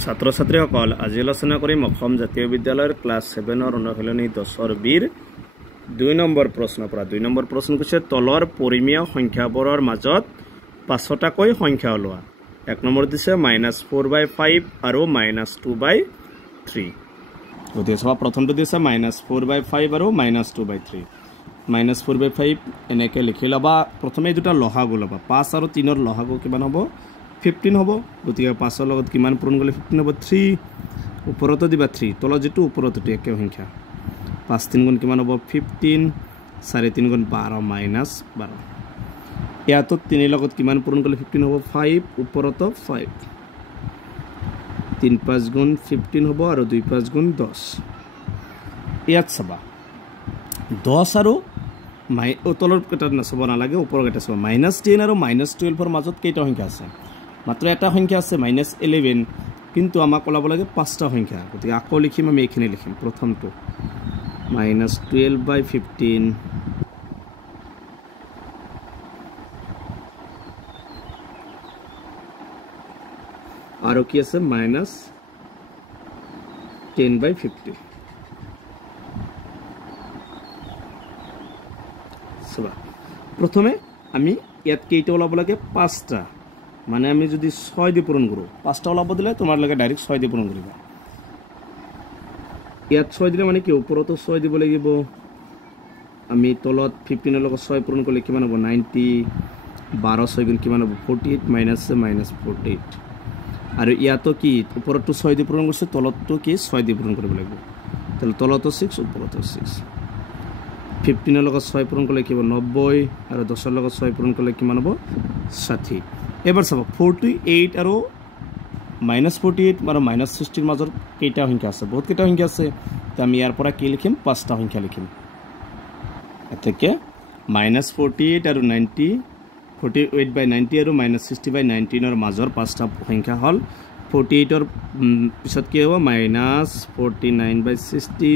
ছাত্ৰ ছাত্ৰীসকল আজি আলোচনা কৰিম অসম জাতীয় বিদ্যালয়ৰ ক্লাছ 7 অনুশীলনী 10 বিৰ 2 নম্বৰ প্ৰশ্নৰ পৰা 2 নম্বৰ প্ৰশ্ন কৈছে তলৰ পৰিমেয় সংখ্যাবোৰৰ মাজত পাঁচটাকৈ সংখ্যা ওলোৱা 1 নম্বৰ দিছে -4/5 আৰু -2/3 গতিকে সব প্ৰথমটো দিছে -4/5 আৰু -2/3 -4/5 এনেকৈ লিখি লবা প্ৰথমে দুটা লহাগু লবা 5 আৰু 3 ৰ লহাগু কিমান হ'ব 15 হ'ব গতিকে 5 ৰ লগত কিমান পূৰণ কৰিলে 15 হ'ব 3 ওপৰতো দিবা 3 তলত যেটো ওপৰতো একে সংখ্যা 5 3 গুণ কিমান হ'ব 15 4 3 গুণ 12 -12 ইয়াতো 3 লগত কিমান পূৰণ কৰিলে 15 হ'ব 5 ওপৰতো 5 3 5 গুণ 15 হ'ব আৰু 2 5 গুণ 10 ইয়াত চাবা 10 আৰু তলৰ কেইটা নাচাব নালাগে ওপৰৰ কেইটা চাবা -10 আৰু -12 ৰ মাজত কেইটা সংখ্যা আছে মাত্ৰ এটা সংখ্যা আছে -11 কিন্তু আমাক ওলাব লাগে পাঁচটা সংখ্যা গতিকে আকৌ লিখিম আমি এইখিনি লিখিম প্ৰথমটো -12/15 আৰু কি আছে -10/50 সবা প্ৰথমে আমি ইয়াত কেইটা ওলাব লাগে পাঁচটা মানে আমি যদি 6 দি পূৰণ কৰো পাঁচটা ওলাব দিলে তোমাৰ লাগে ডাইৰেক্ট 6 দি পূৰণ কৰিবা ইয়াত 6 দিলে মানে কি ওপৰতো 6 দিব লাগিব আমি তলত 15 ৰ লগত 6 পূৰণ কৰিলে কিমান হ'ব 90 12 6 গুণ কিমান হ'ব 48 -48 আৰু ইয়াতো কি ওপৰতো 6 দি পূৰণ কৰিছে তলতটো কি 6 দি পূৰণ কৰিব লাগিব তাহলে তলতো 6 ওপৰতো 6 15 ৰ লগত 6 পূৰণ কৰিলে কি হ'ব 90 আৰু 10 ৰ লগত 6 পূৰণ কৰিলে কিমান হ'ব 60 এবাৰ চাব 48 আৰু -48 আৰু -60 ৰ মাজৰ কেইটা সংখ্যা আছে বহুত কেইটা সংখ্যা আছে তো আমি ইয়াৰ পৰা কি লিখিম পাঁচটা সংখ্যা লিখিম এতেকে -48 আৰু 90 48/90 আৰু -60/19 ৰ মাজৰ পাঁচটা সংখ্যা হল 48 ৰ পিছত কি হ'ব -49/60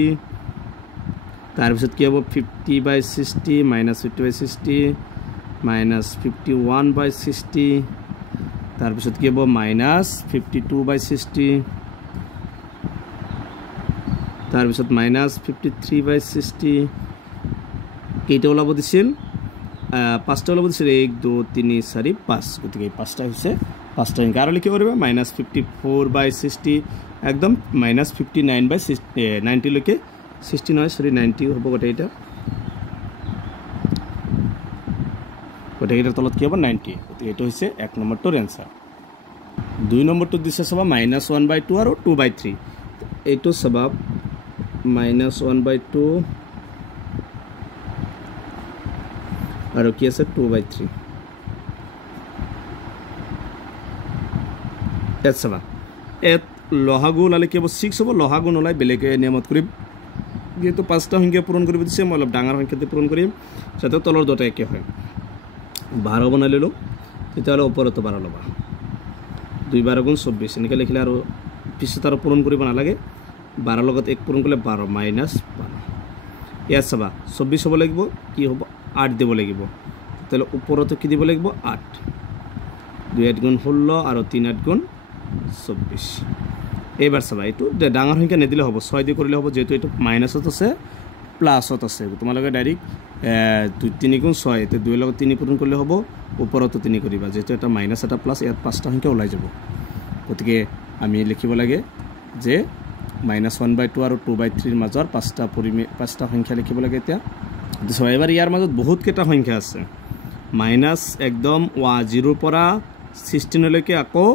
তাৰ পিছত কি হ'ব 50/60 -50/60 -51/60 তাৰ পিছত কি হ'ব -52/60 তাৰ পিছত -53/60 কেইটা ওলাব দিছিল পাঁচটা ওলাব দিছিল 1 2 3 4 5 গতিকে পাঁচটা হৈছে পাঁচটা সংখ্যা আৰু লিখিব পাৰিবা -54/60 একদম -59/90 লৈকে 60 নহয় সৰি 90 হ'ব গোটেইটা গোটেইটাৰ তলত কি হ'ব 90 গতিকে এইটো হৈছে 1 নম্বৰটোৰ এনসাৰ 2 নম্বৰটো দিছে চাবা -1/2 আৰু 2/3 এইটো চাবা -1/2 আৰু কি আছে 2/3 এত চাবা এত লহাগু ওলালে কি হ'ব 6 হ'ব লহাগু নলাই বেলেগে নিয়মত কৰিম যেহেতু পাঁচটা সংখ্যা পূৰণ কৰিব দিছে মই অলপ ডাঙৰ সংখ্যাতে পূৰণ কৰিম যাতে তলৰ দুটা একে হয় 12 বনাই ললো তেতিয়াহ'লে ওপৰতো 12 ল'বা 2 12 গুণ 24 এনেকৈ লিখিলে আৰু পিছত আৰু পূৰণ কৰিব নালাগে 12 লগত 1 পূৰণ কৰিলে 12 -12 ইয়াত চাবা 24 হ'ব লাগিব কি হ'ব 8 দিব লাগিব তেতিয়াহ'লে ওপৰতো কি দিব লাগিব 8 2 8 গুণ 16 আৰু 3 8 গুণ 24 এইবাৰ চাবা এইটো ডাঙৰ সংখ্যা নিদিলে হ'ব 6 দি কৰিলে হ'ব যেহেতু এইটো মাইনাছত আছে প্লাছত আছে তোমালোকে ডাইৰেক্ট 2 3 গুণ 6 এতে 2 লগত 3 পূৰণ কৰিলে হ'ব ওপৰতো 3 কৰিবা যেহেতু এটা মাইনাছ এটা প্লাছ ইয়াত পাঁচটা সংখ্যা ওলাই যাব গতিকে আমি লিখিব লাগে যে -1/2 আৰু 2/3 ৰ মাজৰ পাঁচটা সংখ্যা লিখিব লাগে এতিয়া এবাৰ ইয়াৰ মাজত বহুত কেইটা সংখ্যা আছে মাইনাছ একদম 0 ৰ পৰা 16 লৈকে আকৌ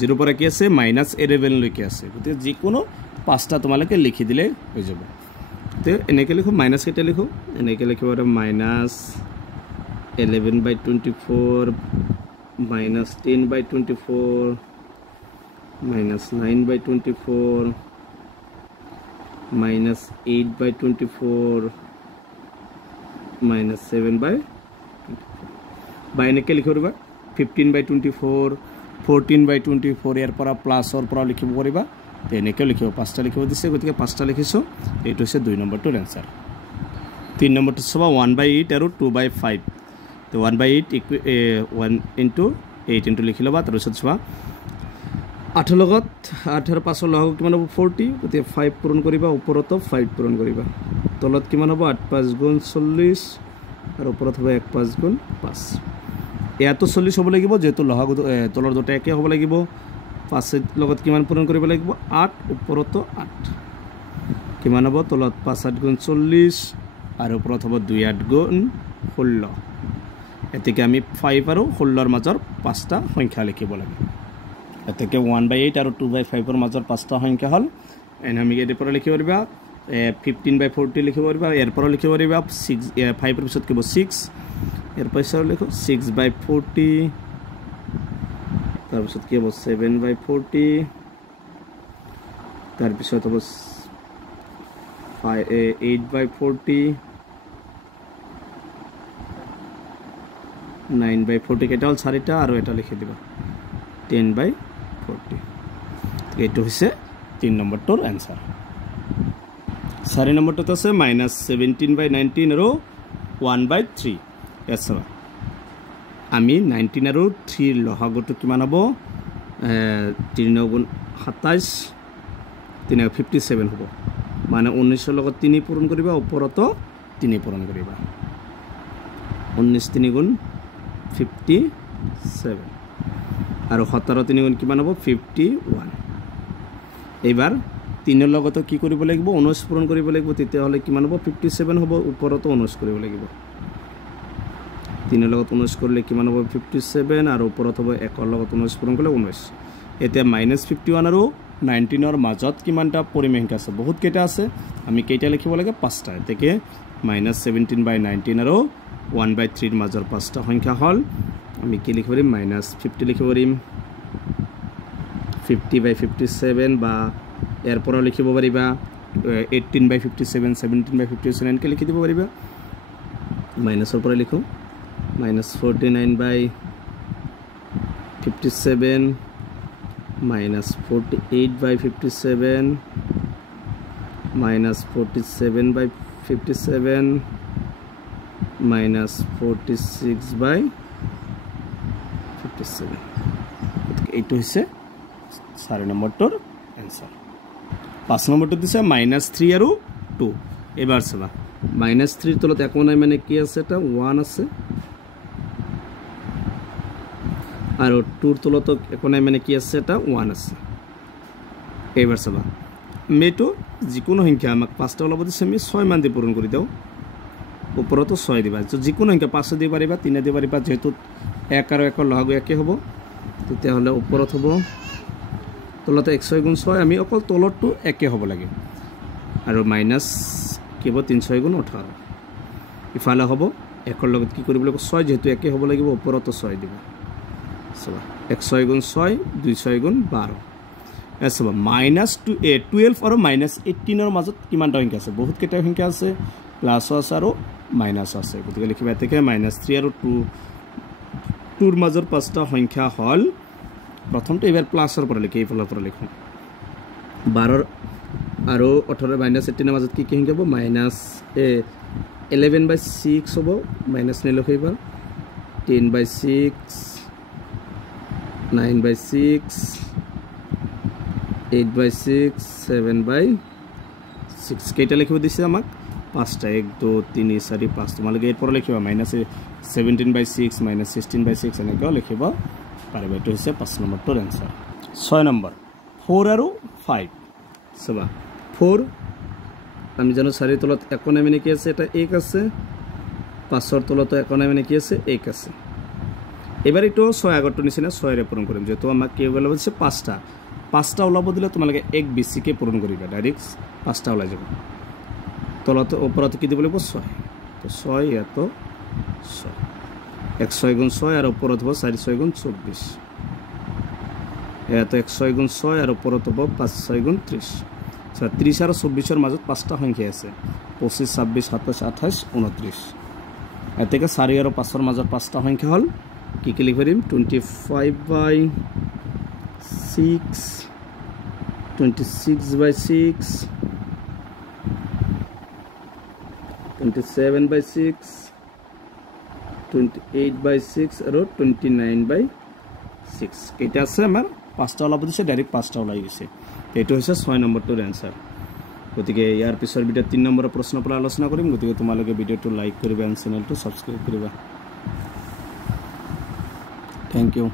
0 পৰা কি আছে -11 লৈকে আছে গতিকে যিকোনো পাঁচটা তোমালোকে লিখি দিলে হৈ যাব তো এনেকৈ লিখো মাইনাছ কেইটা লিখো এনেকৈ লিখিব আৰু -11/24 -10/24 -9/24 -8/24 -7/24 বা এনেকৈ লিখিব পাৰিবা 15/24 14/24 ইয়াৰ পৰা প্লাছৰ পৰা লিখিব পাৰিবা এনেকৈ লিখিব পাঁচটা লিখিব দিছে গতিকে পাঁচটা লিখিছোঁ এইটো হৈছে 2 নম্বৰটোৰ এনসাৰ 3 নম্বৰটো চাবা 1/8 আৰু 2/5 তো 1/8 1 * 8 লিখি ল'বা তাৰপিছত চোৱা 8 লগত 8 5 লহগু কিমান হ'ব 40 গতি 5 পূৰণ কৰিবা ওপৰত 5 পূৰণ কৰিবা তলত কিমান হ'ব 8 5 গুণ 40 আৰু ওপৰত হ'ব 1 5 গুণ 5 ইয়াতো 40 হ'ব লাগিব যেটো লহগু তলৰ দুটা একে হ'ব লাগিব 5 লগত কিমান পূৰণ কৰিব লাগিব 8 ওপৰত 8 কিমান হ'ব তলত 5 8 গুণ 40 আৰু ওপৰত হ'ব 2 8 গুণ 16 এতেকে আমি 5 আৰু 16 ৰ মাজৰ পাঁচটা সংখ্যা লিখিব লাগে এতেকে 1/8 আৰু 2/5 ৰ মাজৰ পাঁচটা সংখ্যা হল এনে আমি এৰ পৰা লিখিব পাৰিবা 15/40 লিখিব পাৰিবা এৰ পৰা লিখিব পাৰিবা 6 5 ৰ পিছত কিব 6 এৰ পিছত লিখো 6/40 তাৰ পিছত কি হ'ব 7/40 তাৰ পিছত হ'ব 8/40 9/40 কেটা হল 4টা আৰু এটা লিখি দিবা 10/40 এইটো হৈছে 3 নম্বৰটোৰ आंसर 4 নম্বৰটো আছে -17/19 আৰু 1/3 এছা আমি 19 আৰু 3 লহগটো কিমান হ'ব 3 গুণ 27 3 57 হ'ব মানে 19 লগত 3 পূৰণ কৰিবা ওপৰত 3 পূৰণ কৰিবা 19 3 গুণ 57 আৰু 17 3 গুণ কিমান হ'ব 51 এইবাৰ 3 ৰ লগত কি কৰিব লাগিব 19 পূৰণ কৰিব লাগিব তেতিয়া হলে কিমান হ'ব 57 হ'ব ওপৰত 19 কৰিব লাগিব 3 ৰ লগত 19 কৰিলে কিমান হ'ব 57 আৰু ওপৰত হ'ব 1 ৰ লগত 19 পূৰণ কৰিলে 19 এতিয়া -51 আৰু 19 ৰ মাজত কিমানটা পৰিমেয় আছে বহুত কেইটা আছে আমি কেইটা লিখিব লাগে পাঁচটা এতেকে -17/19 আৰু 1/3 ৰ মাজৰ পাঁচটা সংখ্যা হল আমি কি লিখিব পাৰিম -50 লিখিব পাৰিম 50/57 বা এৰ পৰা লিখিব পাৰিবা 18/57 17/57 এনকে লিখি দিব পাৰিবা মাইনাসৰ পৰা লিখো -49/57 -48/57 -47/57 -46/57 এইটো হৈছে 4 নম্বৰটোৰ आंसर 5 নম্বৰটো দিছে -3 আৰু 2 এবাৰ চাবা -3 তলত একো নাই মানে কি আছে এটা 1 আছে আৰু 2 তলত একো নাই মানে কি আছে এটা 1 আছে এবাৰ চাবা মেটো যিকোনো সংখ্যা আমাক পাঁচটা ওলাব দিছে আমি 6 মান দি পূৰণ কৰি দাও ওপৰতো 6 দিবা যিকোনো সংখ্যা 5 দি পাৰিবা 3 দি পাৰিবা যেহেতু 1 আৰু 1 ৰ লহগু একে হ'ব তেতিয়া হলে ওপৰত হ'ব তলতে 1 গুণ 6 আমি অকল তলৰটো একে হ'ব লাগে আৰু মাইনাস কিব 3 গুণ 18 ইফালে হ'ব 1 ৰ লগত কি কৰিব লাগিব 6 যেহেতু একে হ'ব লাগিব ওপৰতো 6 দিবা সবা 1 গুণ 6 2 গুণ 12 এসবা -12 আৰু -18 ৰ মাজত কিমানটা সংখ্যা আছে বহুত কেইটা সংখ্যা আছে প্লাস আছে আৰু মাইনাস আছে গতিকে লিখিবা এতেকে -3 আৰু 2 ৰ মাজৰ পাঁচটা সংখ্যা হল প্ৰথমতে এবাৰ প্লাসৰ পৰা লিখি এইফালৰ পৰা লিখো 12 আৰু 18 -18 ৰ মাজত কি কি সংখ্যা হ'ব -11/6 হ'ব মাইনাস নে লিখিবা 10/6 9/6 8/6 7/6 কেইটা লিখিব দিছে আমাক পাঁচটা 1 2 3 4 5 তোমালোকে এর পৰা লিখিবা -17/6 -16/6 এনেকৈ লিখিব পাৰিবা এটো হৈছে 5 নম্বৰটোৰ आंसर 6 নম্বৰ 4 আৰু 5 সবা 4 আমি জানো 4 ৰ তলত একো নাই মানে কি আছে এটা 1 আছে 5 ৰ তলত একো নাই মানে কি আছে 1 আছে এবাৰ এটো 6 আগৰটো নিচিনা 6 ৰে পূৰণ কৰিম যেটো আমাক কি ওলাব দিছে পাঁচটা ওলাব দিলে তোমালোকে এক বেছিকে পূৰণ কৰিবা ডাইৰেক্ট পাঁচটা ওলাই যাব তলত ওপৰত কি দিব লাগিব 6 তো 6 ইয়াতো 6 1 গুণ 6 আৰু ওপৰত হ'ব 4 গুণ 24 ইয়াতো 1 গুণ 6 আৰু ওপৰত হ'ব 5 গুণ 30 30 আৰু 24 ৰ মাজত পাঁচটা সংখ্যা আছে 25 26 27 28 29 এতেকে 4 আৰু 5 ৰ মাজত পাঁচটা সংখ্যা হল কি কি লিখি দিম 25/6 26/6 27/6 28/6 আৰু 29/6 কেইটা আছে আমাৰ 5টা ওলাব দিছে ডাইৰেক্ট 5টা ওলাই গৈছে এইটো হৈছে 6 নম্বৰটোৰ এনসাৰ গতিকে ইয়াৰ পিছৰ ভিডিঅ 3 নম্বৰৰ প্ৰশ্ন পৰা আলোচনা কৰিম গতিকে তোমালোকে ভিডিঅটো লাইক কৰিবা আৰু চেনেলটো সাবস্ক্ৰাইব কৰিবা থ্যাংক ইউ